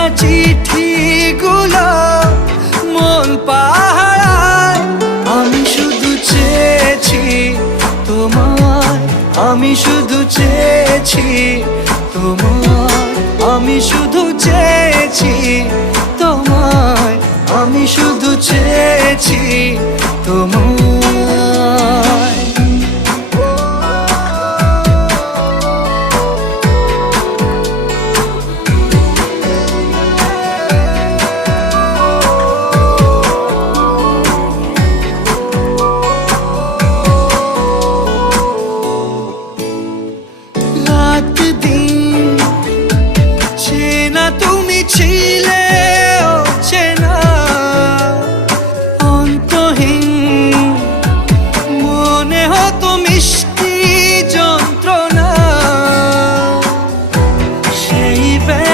লেখা চিঠিগুলো মন পাহারায়। আমি শুধু চেয়েছি তোমায়, আমি শুধু চেয়েছি তোমায়, আমি শুধু চেয়েছি তোমায়, আমি শুধু চেয়েছি তোমায়। রাত দিন চেনা তুমি ছিলে